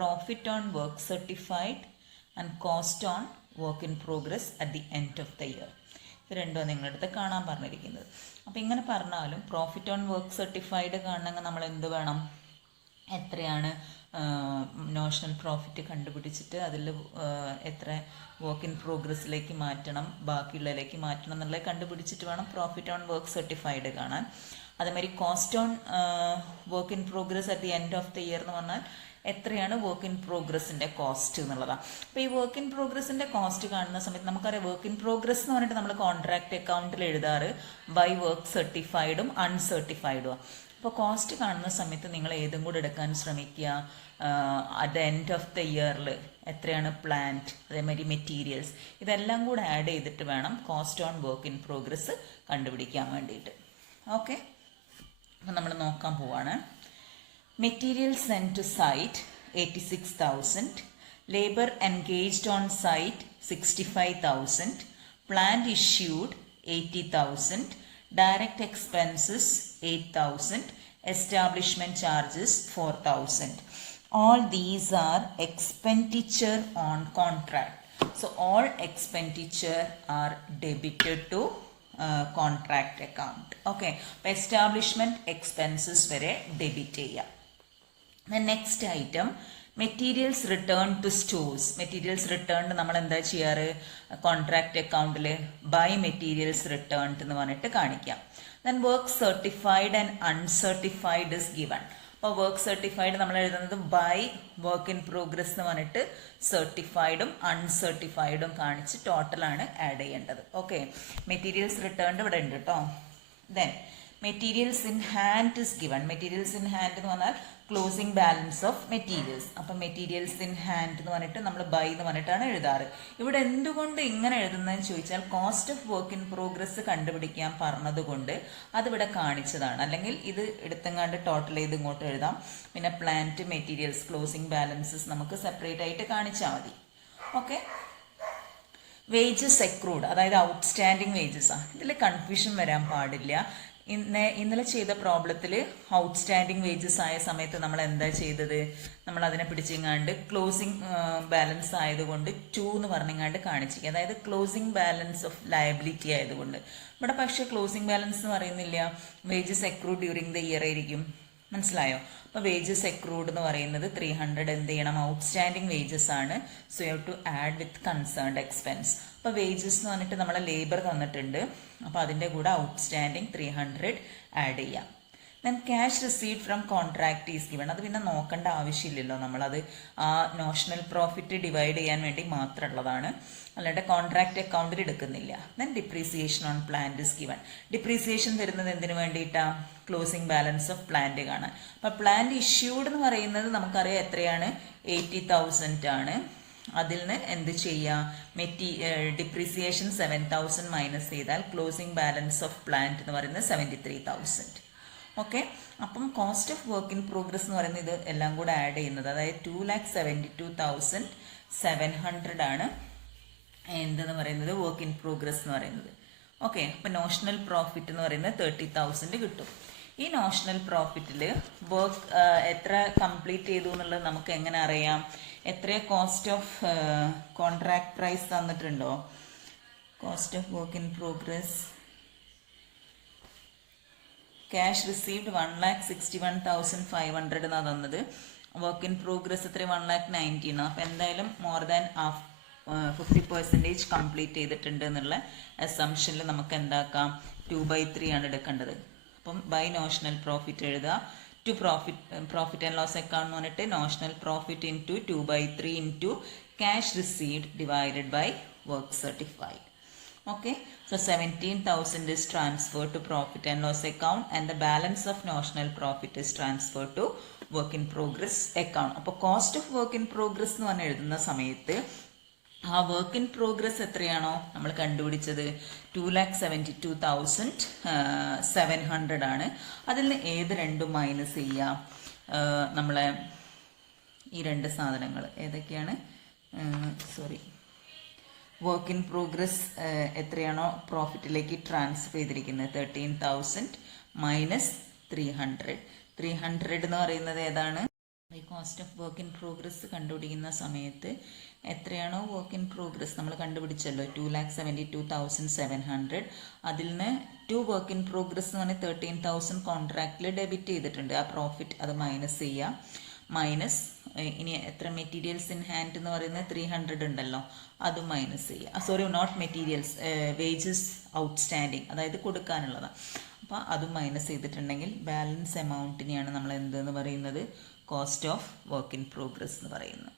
Profit on work certified and cost on work in progress at the end of the year. ഇത് രണ്ടോ നിങ്ങളുടെ അടുത്ത് കാണാൻ പറഞ്ഞിരിക്കുന്നത്. അപ്പോൾ ഇങ്ങനെ പറഞ്ഞാലും പ്രോഫിറ്റ് ഓൺ വർക്ക് സർട്ടിഫൈഡ് കാണണമെങ്കിൽ നമ്മൾ എന്ത് വേണം, എത്രയാണ് നോഷണൽ പ്രോഫിറ്റ് കണ്ടുപിടിച്ചിട്ട് അതിൽ എത്ര വർക്ക് ഇൻ പ്രോഗ്രസ്സിലേക്ക് മാറ്റണം, ബാക്കിയുള്ളതിലേക്ക് മാറ്റണം എന്നുള്ളത് കണ്ടുപിടിച്ചിട്ട് വേണം പ്രോഫിറ്റ് ഓൺ വർക്ക് സർട്ടിഫൈഡ് കാണാൻ. അതേമാതിരി cost on work in progress at the end of the year എന്ന് പറഞ്ഞാൽ എത്രയാണ് വർക്ക് ഇൻ പ്രോഗ്രസിൻ്റെ കോസ്റ്റ് എന്നുള്ളതാണ്. അപ്പോൾ ഈ വർക്ക് ഇൻ പ്രോഗ്രസിൻ്റെ കോസ്റ്റ് കാണുന്ന സമയത്ത് നമുക്കറിയാം വർക്ക് ഇൻ പ്രോഗ്രസ് എന്ന് പറഞ്ഞിട്ട് നമ്മൾ കോൺട്രാക്ട് അക്കൗണ്ടിൽ എഴുതാറ് ബൈ വർക്ക് സർട്ടിഫൈഡും അൺസർട്ടിഫൈഡും. അപ്പോൾ കോസ്റ്റ് കാണുന്ന സമയത്ത് നിങ്ങൾ ഏതും കൂടെ എടുക്കാൻ ശ്രമിക്കുക. At the end of the ഇയറിൽ എത്രയാണ് പ്ലാന്റ്, അതേമാതിരി മെറ്റീരിയൽസ്, ഇതെല്ലാം കൂടെ ആഡ് ചെയ്തിട്ട് വേണം cost on work in progress കണ്ടുപിടിക്കാൻ വേണ്ടിയിട്ട്. ഓക്കെ, അപ്പം നമ്മൾ നോക്കാൻ പോവാണ്. Materials sent to site 86,000, labor engaged on site 65,000, plant issued 80,000, direct expenses 8,000, establishment charges 4,000. All these are expenditure on contract. So all expenditure are debited to contract account. Okay, establishment expenses vare debit cheya. The next item, materials returned to stores. Materials returned നമ്മൾ എന്താ ചെയ്യാറ്, contract അക്കൗണ്ടിൽ by materials returned എന്ന് പറഞ്ഞിട്ട് കാണിക്കാം. Then work certified and uncertified is given. അപ്പോൾ work certified നമ്മൾ എഴുതുന്നത് ബൈ വർക്ക് ഇൻ പ്രോഗ്രസ് എന്ന് പറഞ്ഞിട്ട് സർട്ടിഫൈഡും അൺസർട്ടിഫൈഡും കാണിച്ച് ടോട്ടലാണ് ആഡ് ചെയ്യേണ്ടത്. ഓക്കെ, മെറ്റീരിയൽസ് റിട്ടേൺഡ് ഇവിടെ ഉണ്ട് കേട്ടോ. Then materials in hand is given. Materials in hand എന്ന് പറഞ്ഞാൽ ക്ലോസിംഗ് ബാലൻസ് ഓഫ് മെറ്റീരിയൽസ്. അപ്പം മെറ്റീരിയൽസ് ഇൻ ഹാൻഡ് എന്ന് പറഞ്ഞിട്ട് നമ്മൾ ബൈ എന്ന് പറഞ്ഞിട്ടാണ് എഴുതാറ്. ഇവിടെ എന്തുകൊണ്ട് ഇങ്ങനെ എഴുതുന്നതെന്ന് ചോദിച്ചാൽ cost of work in progress കണ്ടുപിടിക്കാൻ പറഞ്ഞതുകൊണ്ട് അതിവിടെ കാണിച്ചതാണ്. അല്ലെങ്കിൽ ഇത് എടുത്തെങ്ങാണ്ട് ടോട്ടൽ ചെയ്ത് ഇങ്ങോട്ട് എഴുതാം. പിന്നെ പ്ലാന്റ്, മെറ്റീരിയൽസ്, ക്ലോസിംഗ് ബാലൻസസ് നമുക്ക് സെപ്പറേറ്റ് ആയിട്ട് കാണിച്ചാൽ മതി. ഓക്കെ, വേജസ് അക്രൂഡ്, അതായത് ഔട്ട്സ്റ്റാൻഡിങ് വേജസ് ആണ്. ഇതിൽ കൺഫ്യൂഷൻ വരാൻ പാടില്ല. ഇന്നലെ ചെയ്ത പ്രോബ്ലത്തിൽ ഔട്ട്സ്റ്റാൻഡിങ് വേജസ് ആയ സമയത്ത് നമ്മൾ എന്താ ചെയ്തത്, നമ്മൾ അതിനെ പിടിച്ചിങ്ങാണ്ട് ക്ലോസിംഗ് ബാലൻസ് ആയതുകൊണ്ട് 2 എന്ന് പറഞ്ഞിങ്ങാണ്ട് കാണിച്ചിരിക്കുക. അതായത് ക്ലോസിംഗ് ബാലൻസ് ഓഫ് ലയബിലിറ്റി ആയതുകൊണ്ട്. ഇവിടെ പക്ഷേ ക്ലോസിംഗ് ബാലൻസ് എന്ന് പറയുന്നില്ല, wages accrued during the year ആയിരിക്കും. മനസ്സിലായോ? അപ്പോൾ വേജസ് അക്രൂഡ് എന്ന് പറയുന്നത് 300 എന്ത് ചെയ്യണം, ഔട്ട്സ്റ്റാൻഡിങ് വേജസ് ആണ്. So you have to add with concerned expense. അപ്പോൾ വേജസ് എന്ന് പറഞ്ഞിട്ട് നമ്മളെ ലേബർ തന്നിട്ടുണ്ട്. അപ്പോൾ അതിൻ്റെ കൂടെ ഔട്ട്സ്റ്റാൻഡിങ് 300 ആഡ് ചെയ്യാം. Then cash received from contract is given. അത് പിന്നെ നോക്കേണ്ട ആവശ്യമില്ലല്ലോ, നമ്മളത് ആ നോഷണൽ പ്രോഫിറ്റ് ഡിവൈഡ് ചെയ്യാൻ വേണ്ടി മാത്രമുള്ളതാണ്, അല്ലാണ്ട് കോൺട്രാക്ട് അക്കൗണ്ടിൽ എടുക്കുന്നില്ല. Then depreciation on plant is given. Depreciation വരുന്നത് എന്തിനു വേണ്ടിയിട്ടാണ്, ക്ലോസിംഗ് ബാലൻസ് ഓഫ് പ്ലാന്റ് കാണാൻ. അപ്പോൾ പ്ലാന്റ് ഇഷ്യൂഡ് എന്ന് പറയുന്നത് നമുക്കറിയാം എത്രയാണ്, 80,000 ആണ്. അതിൽ നിന്ന് എന്ത് ചെയ്യാം, ഡിപ്രീസിയേഷൻ 7,000 മൈനസ് ചെയ്താൽ ക്ലോസിംഗ് ബാലൻസ് ഓഫ് പ്ലാന്റ് എന്ന് പറയുന്നത് 73,000. ഓക്കെ, അപ്പം cost of work in progress എന്ന് പറയുന്നത് ഇത് എല്ലാം കൂടെ ആഡ് ചെയ്യുന്നത്, അതായത് 2,72,700 ആണ് എന്തെന്ന് പറയുന്നത് വർക്ക് ഇൻ പ്രോഗ്രസ് എന്ന് പറയുന്നത്. ഓക്കെ, അപ്പം നോഷണൽ പ്രോഫിറ്റ് എന്ന് പറയുന്നത് 30,000 കിട്ടും. ഈ നോഷണൽ പ്രോഫിറ്റിൽ വർക്ക് എത്ര കംപ്ലീറ്റ് ചെയ്തു എന്നുള്ളത് നമുക്ക് എങ്ങനെ അറിയാം, എത്ര കോസ്റ്റ് ഓഫ് കോൺട്രാക്ട് പ്രൈസ് തന്നിട്ടുണ്ടോ, cost of work in progress cash received 1,61,500 എന്നാണ് തന്നത്. വർക്ക് ഇൻ പ്രോഗ്രസ് എത്ര 1,90,000 ആണ്. അപ്പോൾ എന്തായാലും മോർ ദാൻ 50% കംപ്ലീറ്റ് ചെയ്തിട്ടുണ്ട് എന്നുള്ള അസംഷനിൽ നമുക്ക് എന്താക്കാം, 2/3 ആണ് എടുക്കേണ്ടത്. അപ്പം ബൈ നോഷണൽ പ്രോഫിറ്റ് എഴുതുക. To profit and loss account എന്ന് പറഞ്ഞിട്ട് notional profit into 2/3 into cash received divided by work certified. Okay, so 17,000 is transferred to profit and loss account and the balance of notional profit is transferred to work in progress account. അപ്പോൾ cost of work in progress എന്ന് പറഞ്ഞ് എഴുതുന്ന സമയത്ത് ആ work in progress എത്രയാണോ നമ്മൾ കണ്ടുപിടിച്ചത് 2,72,700 ആണ്. അതിൽ നിന്ന് ഏത് രണ്ടും മൈനസ് ചെയ്യാം, നമ്മളെ ഈ രണ്ട് സാധനങ്ങൾ ഏതൊക്കെയാണ്, വർക്ക് ഇൻ പ്രോഗ്രസ് എത്രയാണോ പ്രോഫിറ്റിലേക്ക് ട്രാൻസ്ഫർ ചെയ്തിരിക്കുന്നത് 13,000 മൈനസ് 300 എന്ന് പറയുന്നത് ഏതാണ്, ഈ cost of work in progress കണ്ടുപിടിക്കുന്ന സമയത്ത് എത്രയാണോ വർക്ക് ഇൻ പ്രോഗ്രസ് നമ്മൾ കണ്ടുപിടിച്ചല്ലോ 2,72,700, അതിൽ നിന്ന് 2 വർക്ക് ഇൻ പ്രോഗ്രസ് എന്ന് പറഞ്ഞാൽ 13,000 കോൺട്രാക്റ്റിൽ ഡെബിറ്റ് ചെയ്തിട്ടുണ്ട്. ആ പ്രോഫിറ്റ് അത് മൈനസ് ചെയ്യുക. മൈനസ് ഇനി എത്ര മെറ്റീരിയൽസ് ഇൻ ഹാൻഡ് എന്ന് പറയുന്നത് 300 ഉണ്ടല്ലോ, അത് മൈനസ് ചെയ്യുക. Sorry, not materials, wages outstanding, അതായത് കൊടുക്കാനുള്ളതാണ്. അപ്പോൾ അത് മൈനസ് ചെയ്തിട്ടുണ്ടെങ്കിൽ ബാലൻസ് എമൗണ്ടിനെയാണ് നമ്മൾ എന്തെന്ന് പറയുന്നത്, cost of work in progress എന്ന് പറയുന്നത്.